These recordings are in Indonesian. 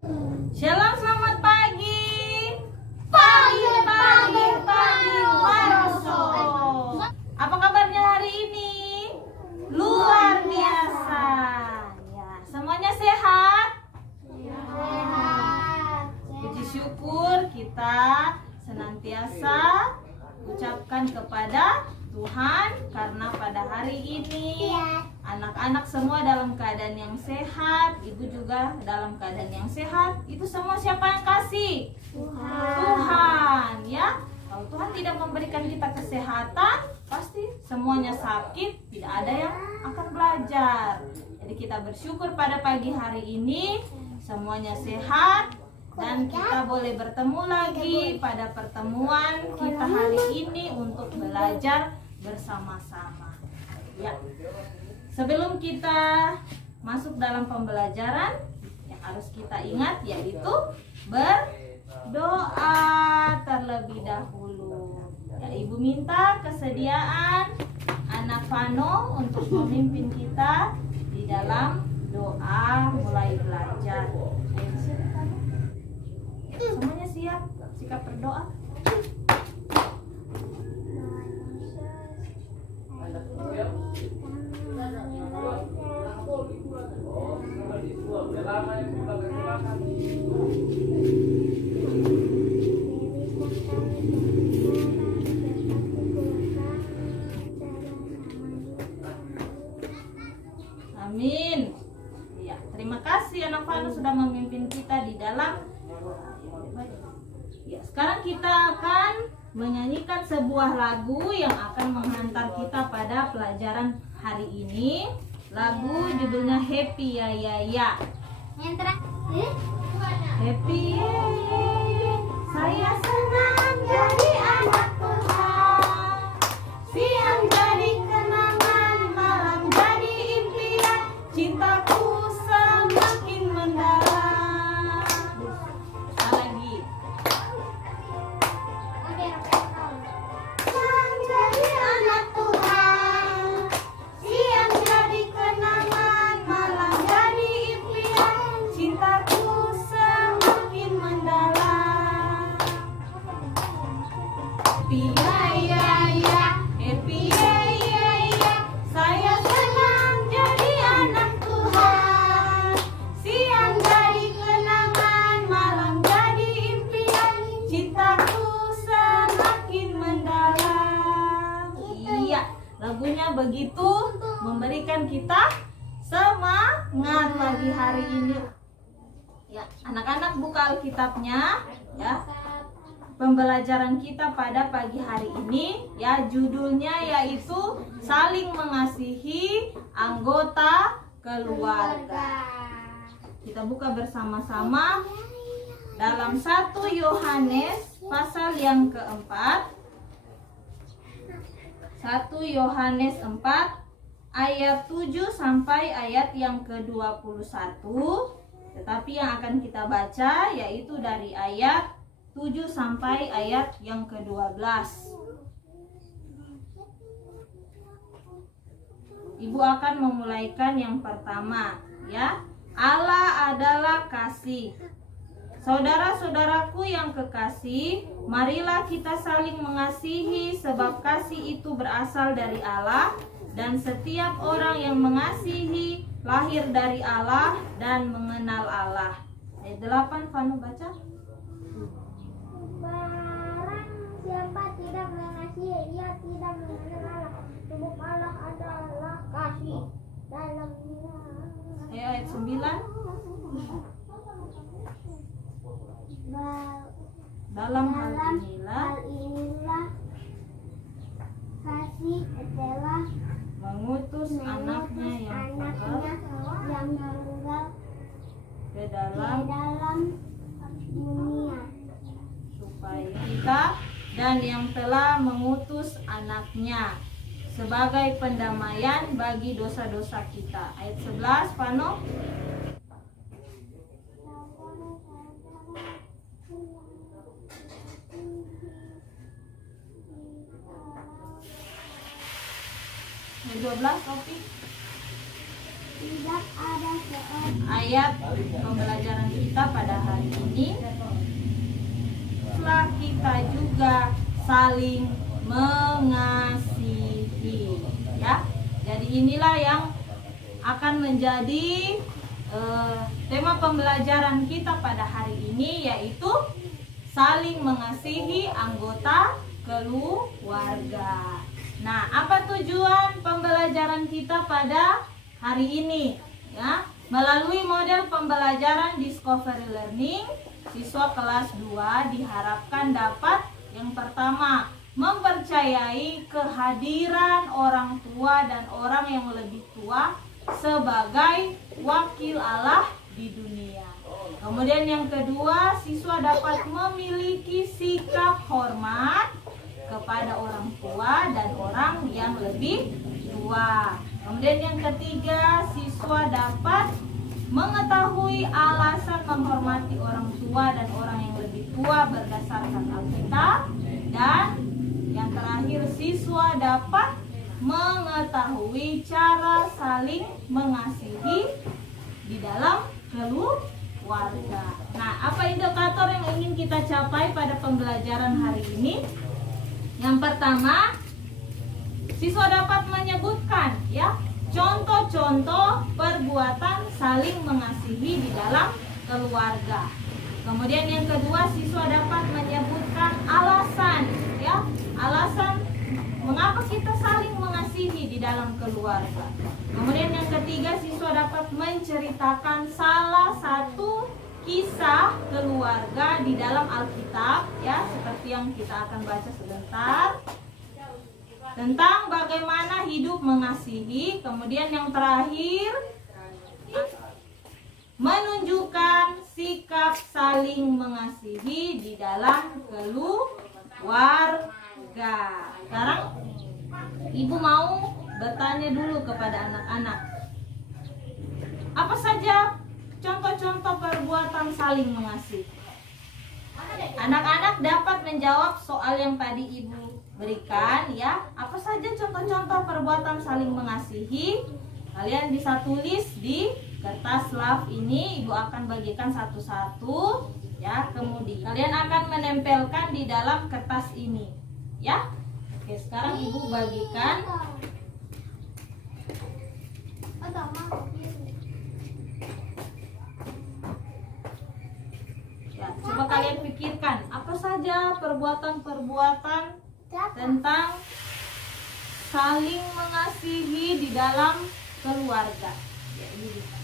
Shalom, selamat pagi. Pagi, pagi, pagi, Waroso. Apa kabarnya hari ini? Luar biasa. Ya, semuanya sehat? Sehat. Puji syukur kita senantiasa ucapkan kepada Tuhan karena pada hari ini anak-anak semua dalam keadaan yang sehat, ibu juga dalam keadaan yang sehat. Itu semua siapa yang kasih? Tuhan, ya. Kalau Tuhan tidak memberikan kita kesehatan, pasti semuanya sakit, tidak ada yang akan belajar. Jadi kita bersyukur pada pagi hari ini semuanya sehat dan kita boleh bertemu lagi pada pertemuan kita hari ini untuk belajar bersama-sama. Ya. Sebelum kita masuk dalam pembelajaran, yang harus kita ingat yaitu berdoa terlebih dahulu. Ya, Ibu minta kesediaan anak Vano untuk memimpin kita di dalam doa mulai belajar. Ayo siap, Vano. Semuanya siap, sikap berdoa. Amin. Ya, terima kasih anak Vano sudah memimpin kita di dalam. Ya, sekarang kita akan menyanyikan sebuah lagu yang akan menghantar kita pada pelajaran hari ini. Lagu judulnya Happy Ya Ya Ya. Yang terakhir. Happy Ya Ya Ya. Saya senang jadi anak Tuhan. Siang jadi kenangan, malam jadi impian. Cintaku semakin mendalam. Lagi. Siang jadi anak Tuhan, siang jadi kenangan, malam jadi impian. Cintaku semakin mendalam. Happy ya ya ya, happy ya ya ya. Saya senang jadi anak Tuhan. Siang jadi kenangan, malam jadi impian. Cintaku semakin mendalam. Iya, lagunya begitu memberikan kita semangat pagi hari ini. Ya, anak-anak buka Alkitabnya, ya. Pembelajaran kita pada pagi hari ini, ya, judulnya yaitu saling mengasihi anggota keluarga. Kita buka bersama-sama dalam 1 Yohanes pasal yang keempat. 1 Yohanes 4 ayat 7 sampai ayat yang ke-21. Tetapi yang akan kita baca yaitu dari ayat 7 sampai ayat yang ke-12. Ibu akan memulaikan yang pertama, ya. Allah adalah kasih. Saudara-saudaraku yang kekasih, marilah kita saling mengasihi sebab kasih itu berasal dari Allah dan setiap orang yang mengasihi lahir dari Allah dan mengenal Allah. Ayat 8, Vanu baca. Barang siapa tidak mengasihi, ia tidak mengenal Allah. Sebab Allah adalah kasih. Ayat 9. Dalam hal inilah kasih telah mengutus anaknya yang tunggal ke ke dalam dalam dunia supaya kita dan yang telah mengutus anaknya sebagai pendamaian bagi dosa-dosa kita. Ayat 11, Pano. Ayat 12, Sofi. tidak ada seorang Ayat pembelajaran kita pada ini, setelah kita juga saling mengasihi, ya. Jadi inilah yang akan menjadi tema pembelajaran kita pada hari ini, yaitu saling mengasihi anggota keluarga. Nah, apa tujuan pembelajaran kita pada hari ini? Ya, melalui model pembelajaran Discovery Learning, siswa kelas 2 diharapkan dapat yang pertama, mempercayai kehadiran orang tua dan orang yang lebih tua sebagai wakil Allah di dunia. Kemudian yang kedua, siswa dapat memiliki sikap hormat kepada orang tua dan orang yang lebih tua. Kemudian yang ketiga, siswa dapat mengetahui alasan menghormati orang tua dan orang yang lebih tua berdasarkan Alkitab. Dan yang terakhir, siswa dapat mengetahui cara saling mengasihi di dalam keluarga. Nah, apa indikator yang ingin kita capai pada pembelajaran hari ini? Yang pertama, siswa dapat menyebutkan ya contoh-contoh perbuatan saling mengasihi di dalam keluarga. Kemudian yang kedua, siswa dapat menyebutkan alasan ya, alasan mengapa kita saling mengasihi di dalam keluarga. Kemudian yang ketiga, siswa dapat menceritakan salah satu kisah keluarga di dalam Alkitab ya, seperti yang kita akan baca sebentar, tentang bagaimana hidup mengasihi. Kemudian yang terakhir, menunjukkan sikap saling mengasihi di dalam keluarga. Sekarang ibu mau bertanya dulu kepada anak-anak, apa saja contoh-contoh perbuatan saling mengasihi? Anak-anak dapat menjawab soal yang tadi ibu berikan ya. Apa saja contoh-contoh perbuatan saling mengasihi? Kalian bisa tulis di kertas love ini, ibu akan bagikan satu-satu ya. Kemudian kalian akan menempelkan di dalam kertas ini ya. Oke, sekarang ibu bagikan. Ya, coba kalian pikirkan apa saja perbuatan-perbuatan tentang saling mengasihi di dalam keluarga. Ya, ini bisa.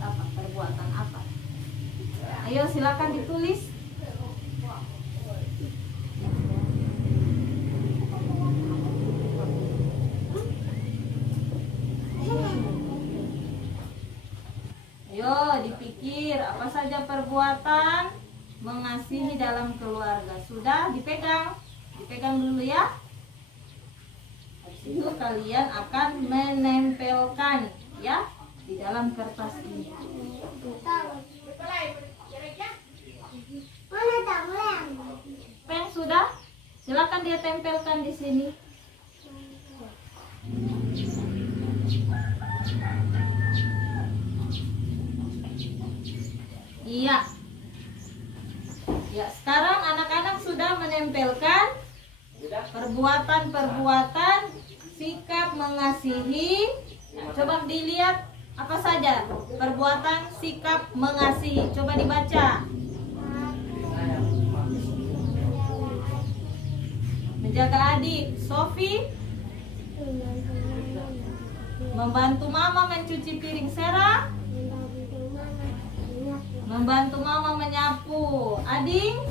Apa perbuatan apa? Ayo silakan ditulis. Ayo dipikir apa saja perbuatan mengasihi dalam keluarga. Sudah dipegang? Dipegang dulu ya. Habis itu kalian akan menempelkan ya di dalam kertas ini. Pen sudah? Silakan dia tempelkan di sini. Iya. Ya, sekarang anak-anak sudah menempelkan perbuatan-perbuatan sikap mengasihi. Nah, coba dilihat apa saja perbuatan sikap mengasihi. Coba dibaca. Menjaga adik, Sofi. Membantu mama mencuci piring, Sarah. Membantu mama menyapu, Ading.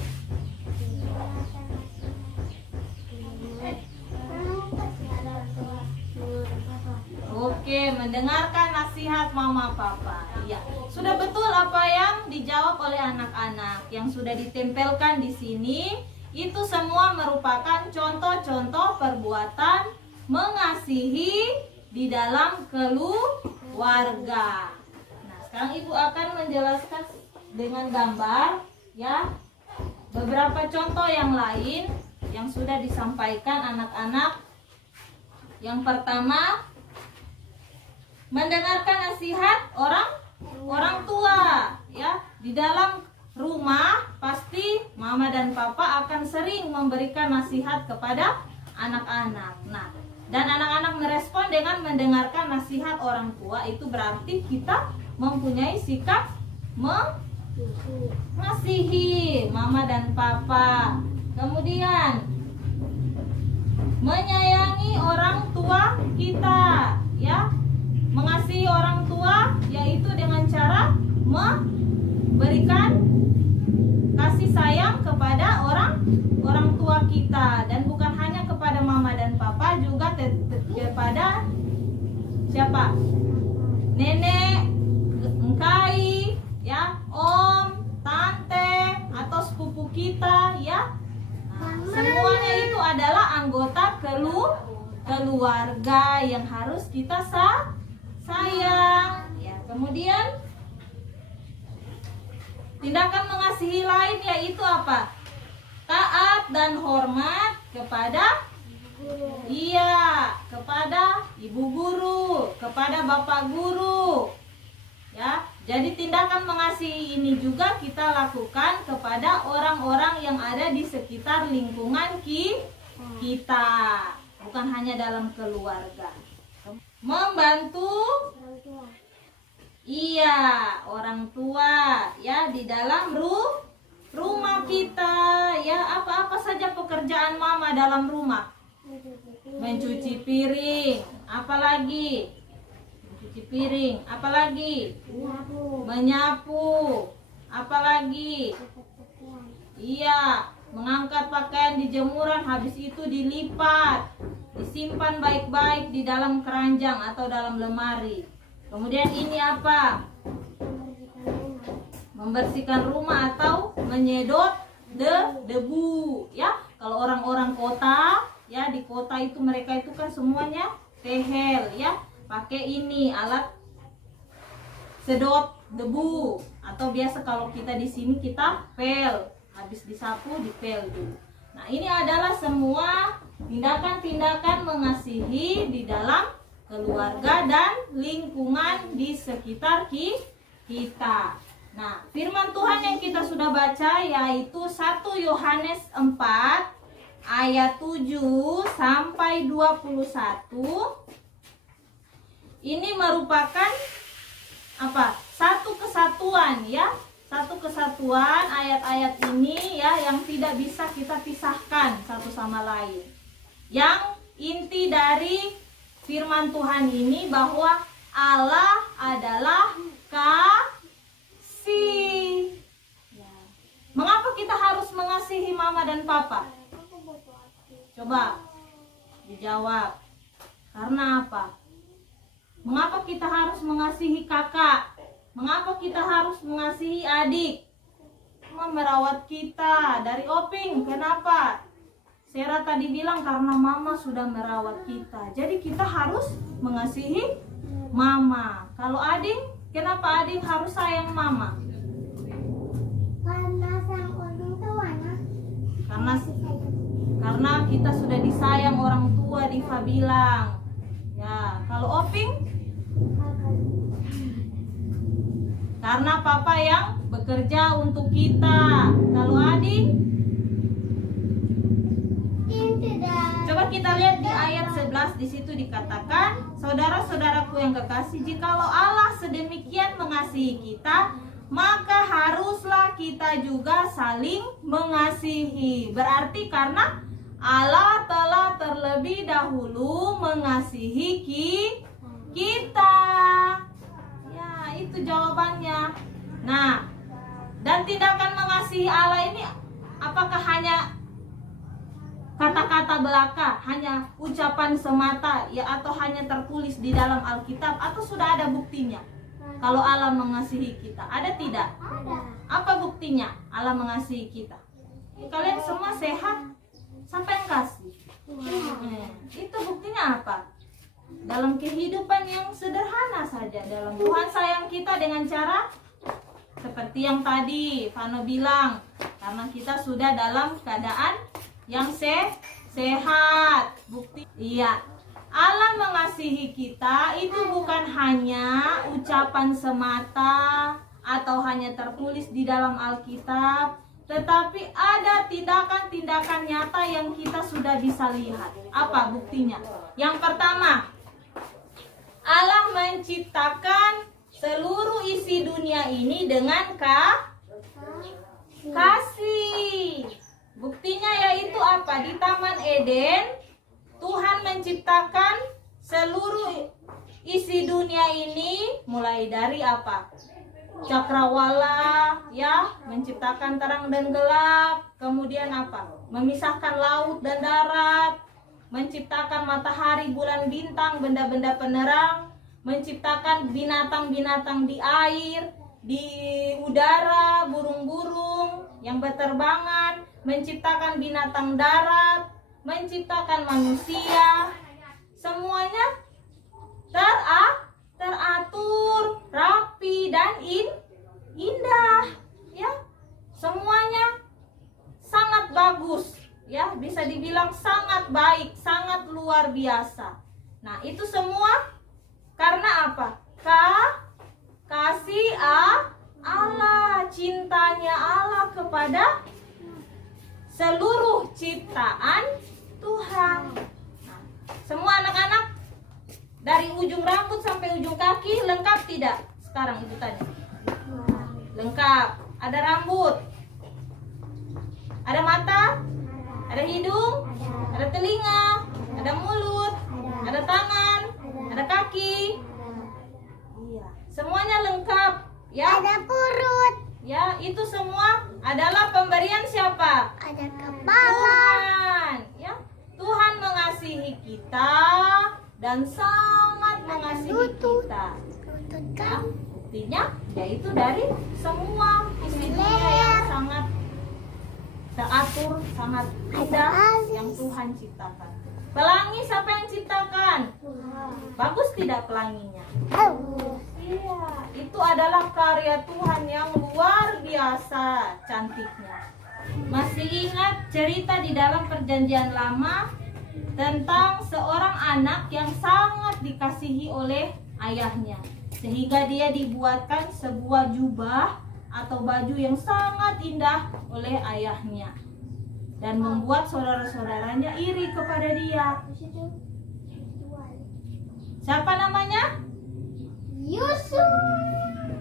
Oke, mendengarkan nasihat mama papa. Iya, sudah betul apa yang dijawab oleh anak-anak yang sudah ditempelkan di sini. Itu semua merupakan contoh-contoh perbuatan mengasihi di dalam keluarga. Nah, sekarang ibu akan menjelaskan dengan gambar ya beberapa contoh yang lain yang sudah disampaikan anak-anak. Yang pertama, mendengarkan nasihat orang tua, ya. Di dalam rumah pasti mama dan papa akan sering memberikan nasihat kepada anak-anak. Nah, dan anak-anak merespon dengan mendengarkan nasihat orang tua, itu berarti kita mempunyai sikap mengasihi mama dan papa. Kemudian menyayangi orang tua kita, ya. Mengasihi orang tua yaitu dengan cara memberikan kasih sayang kepada orang tua kita, dan bukan hanya kepada mama dan papa, juga kepada siapa? Nenek, engkai, ya, om, tante, atau sepupu kita, ya. Nah, semuanya itu adalah anggota keluarga yang harus kita sayang, ya. Kemudian tindakan mengasihi lain yaitu apa? Taat dan hormat kepada kepada ibu guru, kepada bapak guru, ya. Jadi tindakan mengasihi ini juga kita lakukan kepada orang-orang yang ada di sekitar lingkungan kita, bukan hanya dalam keluarga. Membantu orang tua, ya, di dalam rumah kita, ya. Apa-apa saja pekerjaan mama dalam rumah. Mencuci piring, apalagi? Mencuci piring, apalagi? Menyapu, apalagi? Iya, mengangkat pakaian di jemuran, habis itu dilipat, disimpan baik-baik di dalam keranjang atau dalam lemari. Kemudian ini apa? Membersihkan rumah atau menyedot debu, ya. Kalau orang-orang kota, ya, di kota itu mereka itu kan semuanya tehel, ya. Pakai ini alat sedot debu, atau biasa kalau kita di sini kita pel, habis disapu dipel dulu. Nah, ini adalah semua tindakan-tindakan mengasihi di dalam keluarga dan lingkungan di sekitar kita. Nah, firman Tuhan yang kita sudah baca yaitu 1 Yohanes 4 ayat 7 sampai 21. Ini merupakan apa? Satu kesatuan, ya. Satu kesatuan ayat-ayat ini, ya, yang tidak bisa kita pisahkan satu sama lain. Yang inti dari firman Tuhan ini bahwa Allah adalah kasih. Mengapa kita harus mengasihi mama dan papa? Coba dijawab. Karena apa? Mengapa kita harus mengasihi kakak? Mengapa kita harus mengasihi adik? Mama merawat kita dari Oping. Kenapa? Sera tadi bilang karena mama sudah merawat kita. Jadi kita harus mengasihi mama. Kalau adik, kenapa adik harus sayang mama? Karena sang orang tuanya. Karena kita sudah disayang orang tua, Diva bilang. Ya, kalau Oping? Karena papa yang bekerja untuk kita. Kalau adik? Coba kita lihat di ayat 11, di situ dikatakan, saudara-saudaraku yang kekasih, jikalau Allah sedemikian mengasihi kita, maka haruslah kita juga saling mengasihi. Berarti karena Allah telah terlebih dahulu mengasihi kita. Ya, itu jawabannya. Nah, dan tindakan mengasihi Allah ini apakah hanya kata-kata belaka, hanya ucapan semata, ya, atau hanya tertulis di dalam Alkitab, atau sudah ada buktinya kalau Allah mengasihi kita? Ada tidak? Ada. Apa buktinya Allah mengasihi kita? Kalian semua sehat sampai yang kasih. Itu buktinya apa? Dalam kehidupan yang sederhana saja, dalam Tuhan sayang kita dengan cara seperti yang tadi Vano bilang, karena kita sudah dalam keadaan yang sehat. Bukti, iya. Allah mengasihi kita itu bukan hanya ucapan semata atau hanya tertulis di dalam Alkitab, tetapi ada tindakan-tindakan nyata yang kita sudah bisa lihat. Apa buktinya? Yang pertama, Allah menciptakan seluruh isi dunia ini dengan kasih. Buktinya yaitu apa? Di Taman Eden, Tuhan menciptakan seluruh isi dunia ini mulai dari apa? Cakrawala, ya, menciptakan terang dan gelap. Kemudian apa? Memisahkan laut dan darat, menciptakan matahari, bulan, bintang, benda-benda penerang, menciptakan binatang-binatang di air, di udara, burung-burung yang berterbangan, menciptakan binatang darat, menciptakan manusia. Semuanya teratur, rapi dan indah, ya. Semuanya sangat bagus, ya, bisa dibilang sangat baik, sangat luar biasa. Nah, itu semua karena apa? Kasih Allah, cintanya Allah kepada seluruh ciptaan Tuhan. Nah, semua anak-anak dari ujung rambut sampai ujung kaki lengkap tidak? Sekarang itu tadi lengkap. Ada rambut, ada mata, ada hidung, ada telinga, ada mulut, ada tangan, ada kaki. Iya, semuanya lengkap, ya. Ada perut. Ya, itu semua adalah pemberian siapa? Ada kepala. Tuhan, ya. Tuhan mengasihi kita dan sangat mengasihi kita. Ya, buktinya yaitu dari semua isi dunia yang sangat teratur, sangat indah yang Tuhan ciptakan. Pelangi siapa yang ciptakan? Bagus tidak pelanginya? Iya, itu adalah karya Tuhan yang luar biasa cantiknya. Masih ingat cerita di dalam Perjanjian Lama tentang seorang anak yang sangat dikasihi oleh ayahnya, sehingga dia dibuatkan sebuah jubah atau baju yang sangat indah oleh ayahnya, dan membuat saudara-saudaranya iri kepada dia. Siapa namanya? Yusuf.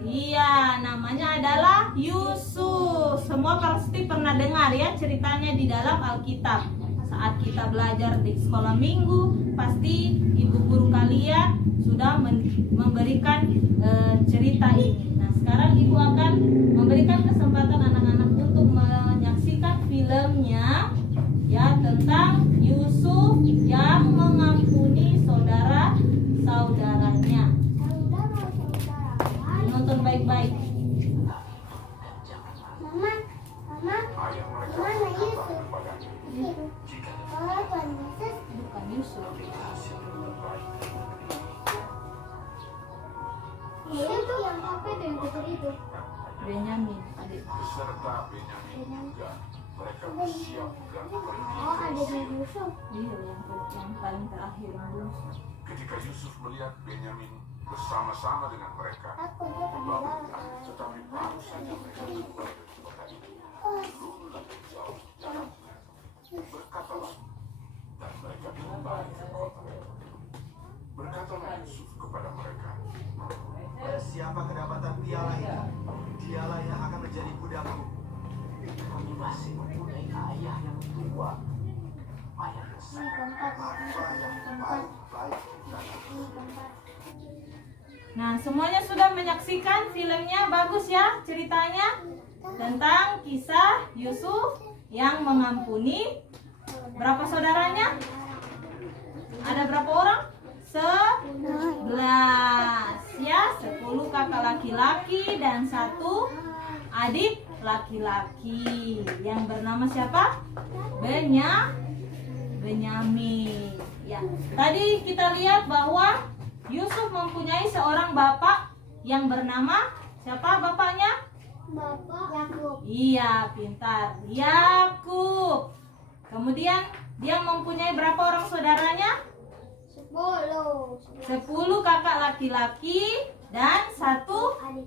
Iya, namanya adalah Yusuf. Semua pasti pernah dengar ya ceritanya di dalam Alkitab. Saat kita belajar di sekolah minggu, pasti ibu guru kalian sudah memberikan cerita ini. Nah, sekarang ibu akan memberikan kesempatan anak-anak untuk menyaksikan filmnya, ya, tentang Yusuf yang mengampuni saudara-saudaranya. Nonton baik-baik. Mama, mana Yusuf? Oh, Tuhan Yesus. Bukan Yusuf. Itu yang apa itu yang kecil itu? Benyamin, adik. Beserta Benyamin juga mereka bersiapkan pergi. Oh, adiknya Yusuf. Iya, yang paling terakhir yang Yusuf. Ketika Yusuf melihat Benyamin bersama-sama dengan mereka, Aku dia kan lalu tetapi baru saja mereka keluar dari kota itu, belum lagi jauh jaraknya, berkatalah, dan mereka kembali ke kota. Berkatalah Yusuf kepada mereka, siapa kedapatan piala ini, dialah yang akan menjadi budakku. kami masih mempunyai ayah yang tua, ayah yang sangat baik. Nah, semuanya sudah menyaksikan filmnya, bagus ya ceritanya tentang kisah Yusuf yang mengampuni berapa saudaranya? Ada berapa orang? 11 ya, 10 kakak laki-laki dan 1 adik laki-laki yang bernama siapa? Benyamin. Ya, tadi kita lihat bahwa Yusuf mempunyai seorang bapak yang bernama siapa bapaknya? Bapak Yakub. Iya, pintar. Yakub. Kemudian dia mempunyai berapa orang saudaranya? 10 kakak laki-laki dan 1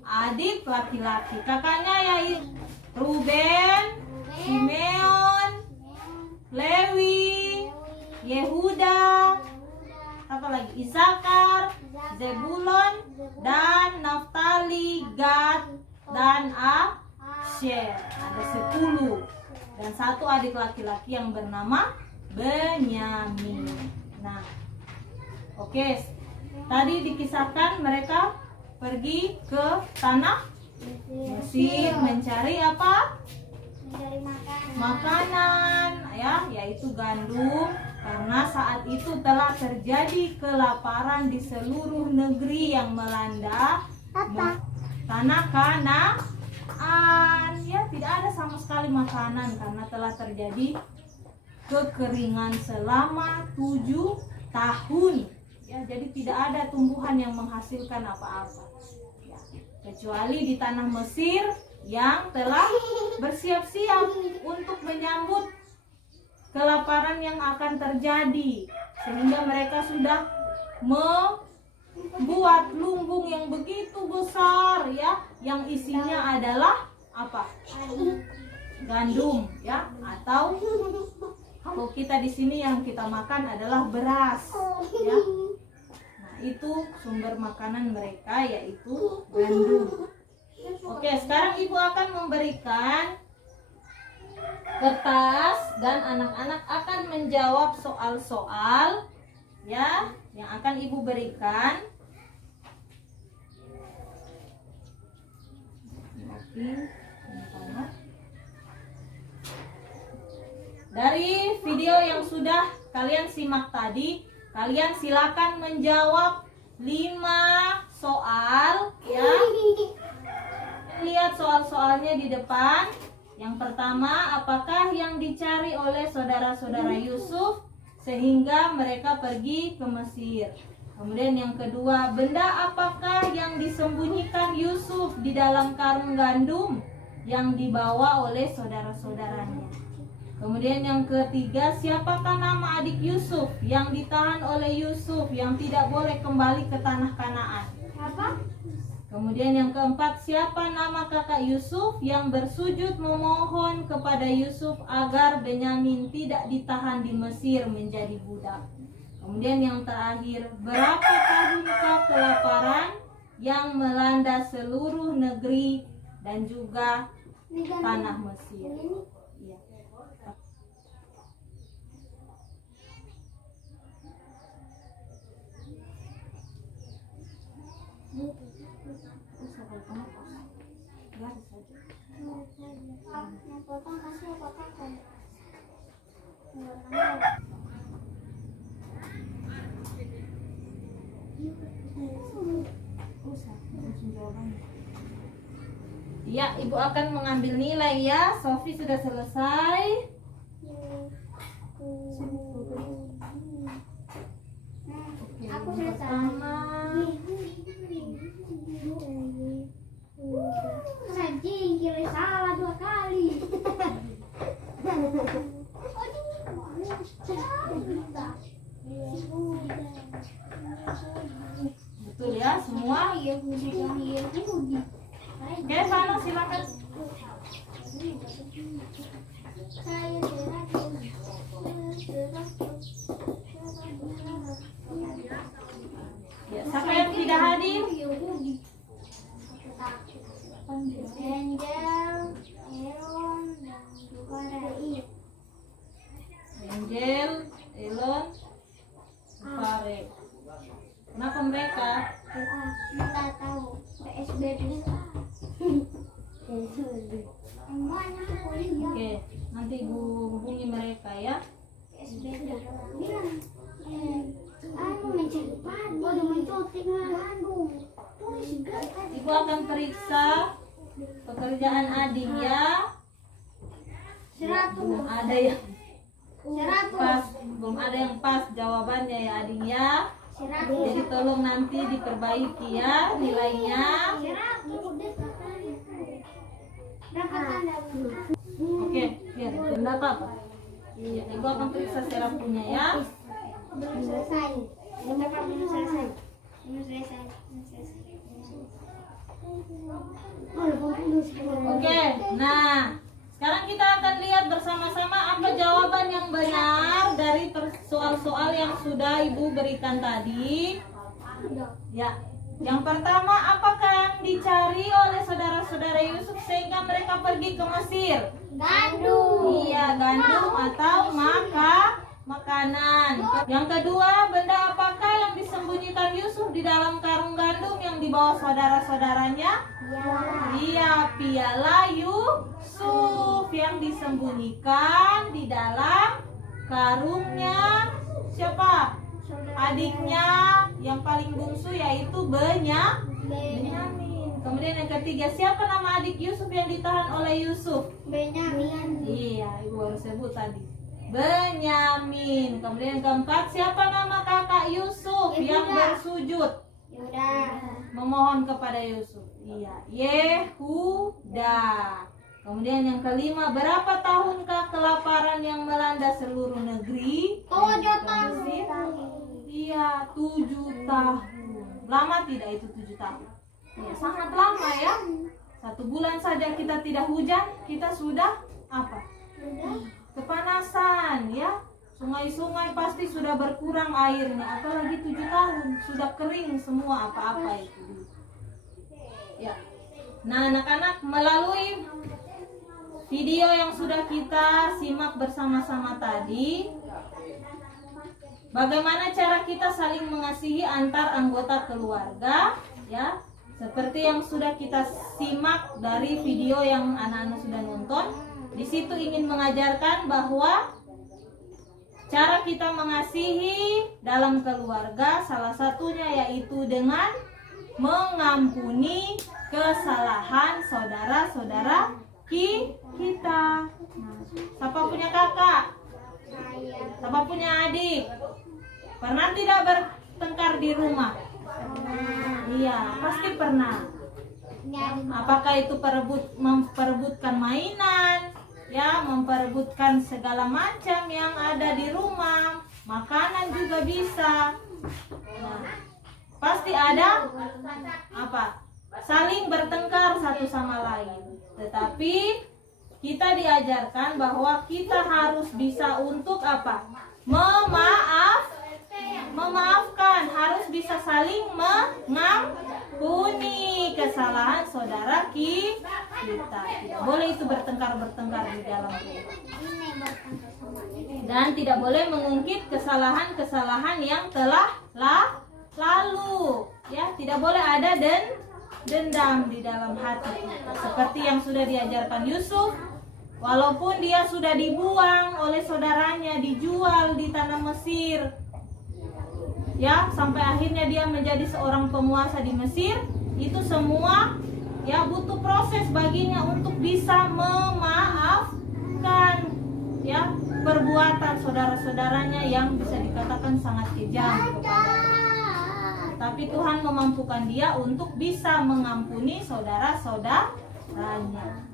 adik laki-laki. Kakaknya yaitu Ruben, Simeon, Lewi, Yehuda, apa lagi? Isakar, Zebulon, dan Naftali, Gad, dan Asher. Ada 10 dan 1 adik laki-laki yang bernama Benyamin. Nah, oke, tadi dikisahkan mereka pergi ke tanah Mesir mencari apa? Mencari Makanan, ya, yaitu gandum. Karena saat itu telah terjadi kelaparan di seluruh negeri yang melanda tanah Kanaan. Ya, tidak ada sama sekali makanan karena telah terjadi kekeringan selama 7 tahun. Ya, jadi tidak ada tumbuhan yang menghasilkan apa-apa. Ya, kecuali di tanah Mesir yang telah bersiap-siap untuk menyambut kelaparan yang akan terjadi, sehingga mereka sudah membuat lumbung yang begitu besar, ya, yang isinya adalah apa? Gandum, ya, atau kalau kita di sini yang kita makan adalah beras, ya. Nah, itu sumber makanan mereka, yaitu gandum. Oke, sekarang ibu akan memberikan kertas dan anak-anak akan menjawab soal-soal, ya, yang akan ibu berikan. Dari video yang sudah kalian simak tadi, kalian silakan menjawab 5 soal, ya. Lihat soal-soalnya di depan. Yang pertama, apakah yang dicari oleh saudara-saudara Yusuf sehingga mereka pergi ke Mesir? Kemudian yang kedua, benda apakah yang disembunyikan Yusuf di dalam karung gandum yang dibawa oleh saudara-saudaranya? Kemudian yang ketiga, siapakah nama adik Yusuf yang ditahan oleh Yusuf yang tidak boleh kembali ke tanah Kanaan? Kemudian yang keempat, siapa nama kakak Yusuf yang bersujud memohon kepada Yusuf agar Benyamin tidak ditahan di Mesir menjadi budak? Kemudian yang terakhir, berapa tahunkah kelaparan yang melanda seluruh negeri dan juga tanah Mesir? Ya. Yang potong kasih potong. Ya, ibu akan mengambil nilai, ya. Sofi sudah selesai. Aku selesai. Pertama, Anjing, kira salah 2 kali. betul ya semua. Oke, Vano silakan. Ya, siapa yang tidak hadir? Angel, Elon, Farel. Kenapa mereka? Kita tahu PSBB. Oke, nanti ibu hubungi mereka, ya. PSBB. Aku mencari padu, mencotik Bandung. Ibu akan periksa pekerjaan adik, ya. Belum ada yang pas, belum ada yang pas jawabannya, ya adik, ya. Jadi tolong nanti diperbaiki, ya, nilainya. Oke, lihat benda apa? Iya, Ibu akan periksa serapunya ya. Belum selesai. Bapak belum selesai. Belum selesai. Oke, nah sekarang kita akan lihat bersama-sama apa jawaban yang benar dari soal-soal yang sudah Ibu berikan tadi. Ya, yang pertama, apakah yang dicari oleh saudara-saudara Yusuf sehingga mereka pergi ke Mesir? Gandum. Iya, gandum atau makanan. Yang kedua, benda apakah yang disembunyikan Yusuf di dalam karung gandum yang dibawa saudara-saudaranya? Iya, piala Yusuf yang disembunyikan di dalam karungnya siapa? Adiknya yang paling bungsu yaitu Benyamin. Kemudian yang ketiga, siapa nama adik Yusuf yang ditahan oleh Yusuf? Benyamin. Iya, Ibu baru sebut tadi. Benyamin. Kemudian yang keempat, siapa nama kakak Yusuf yang bersujud memohon kepada Yusuf? Iya, Yehuda. Kemudian yang kelima, berapa tahunkah kelaparan yang melanda seluruh negeri? 7 tahun. Iya, 7 tahun. Lama tidak itu 7 tahun? Ya, sangat lama ya. 1 bulan saja kita tidak hujan, kita sudah apa? Kepanasan ya. Sungai-sungai pasti sudah berkurang airnya, apalagi 7 tahun sudah kering semua apa-apa itu. Ya. Nah, anak-anak, melalui video yang sudah kita simak bersama-sama tadi, bagaimana cara kita saling mengasihi antar anggota keluarga, ya. Seperti yang sudah kita simak dari video yang anak-anak sudah nonton. Di situ ingin mengajarkan bahwa cara kita mengasihi dalam keluarga salah satunya yaitu dengan mengampuni kesalahan saudara-saudara kita. Siapa punya kakak? Siapa punya adik? Pernah tidak bertengkar di rumah? Iya, pasti pernah. Apakah itu memperebutkan mainan, ya, memperebutkan segala macam yang ada di rumah, makanan juga bisa. Nah, pasti ada apa? Saling bertengkar satu sama lain. Tetapi kita diajarkan bahwa kita harus bisa untuk apa? Memaafkan, harus bisa saling mengampuni kesalahan saudara kita. Tidak boleh itu bertengkar di dalam rumah. Dan tidak boleh mengungkit kesalahan-kesalahan yang telah lalu. Ya, tidak boleh ada dendam di dalam hati kita. Seperti yang sudah diajarkan Yusuf, walaupun dia sudah dibuang oleh saudaranya, dijual di tanah Mesir, ya, sampai akhirnya dia menjadi seorang penguasa di Mesir, itu semua ya butuh proses baginya untuk bisa memaafkan ya perbuatan saudara-saudaranya yang bisa dikatakan sangat kejam kepadanya. Tapi Tuhan memampukan dia untuk bisa mengampuni saudara-saudaranya.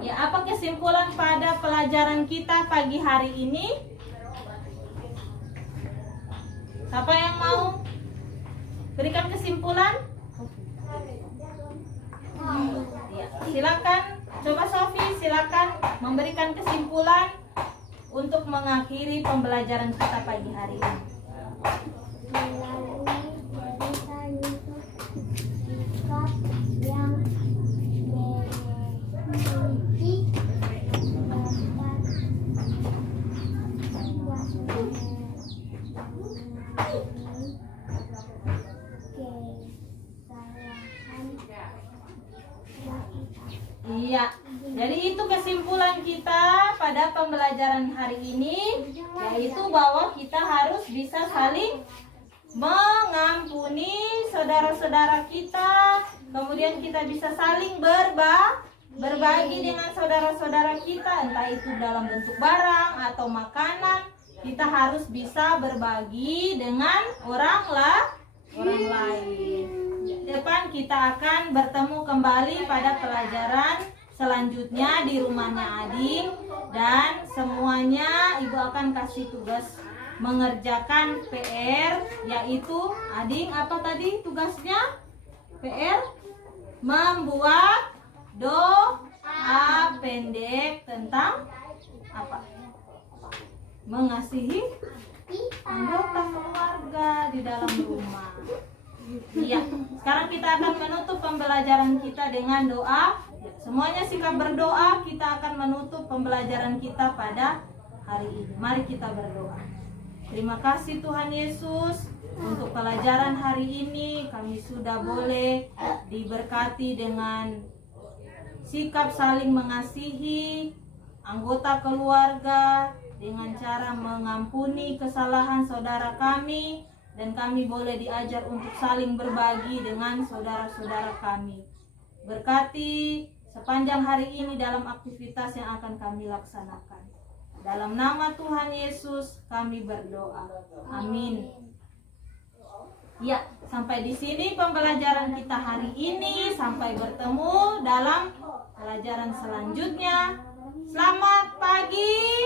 Ya, apa kesimpulan pada pelajaran kita pagi hari ini? Siapa yang mau berikan kesimpulan? Ya, silakan. Coba Sofi, silakan memberikan kesimpulan untuk mengakhiri pembelajaran kita pagi hari ini. Melalui cerita Yusuf, sikap yang memiliki Iya, jadi itu kesimpulan kita pada pembelajaran hari ini, yaitu bahwa kita harus bisa saling mengampuni saudara-saudara kita, kemudian kita bisa saling berbagi dengan saudara-saudara kita, entah itu dalam bentuk barang atau makanan. Kita harus bisa berbagi dengan orang lain. Depan kita akan bertemu kembali pada pelajaran selanjutnya di rumahnya Ading. Dan semuanya Ibu akan kasih tugas mengerjakan PR, yaitu Ading apa tadi tugasnya? PR membuat doa pendek tentang apa? Mengasihi anggota keluarga di dalam rumah. Iya, sekarang kita akan menutup pembelajaran kita dengan doa. Semuanya sikap berdoa, kita akan menutup pembelajaran kita pada hari ini. Mari kita berdoa. Terima kasih Tuhan Yesus untuk pelajaran hari ini. Kami sudah boleh diberkati dengan sikap saling mengasihi anggota keluarga, dengan cara mengampuni kesalahan saudara kami, dan kami boleh diajar untuk saling berbagi dengan saudara-saudara kami. Berkati sepanjang hari ini dalam aktivitas yang akan kami laksanakan. Dalam nama Tuhan Yesus kami berdoa. Amin. Ya, sampai di sini pembelajaran kita hari ini. Sampai bertemu dalam pelajaran selanjutnya. Selamat pagi.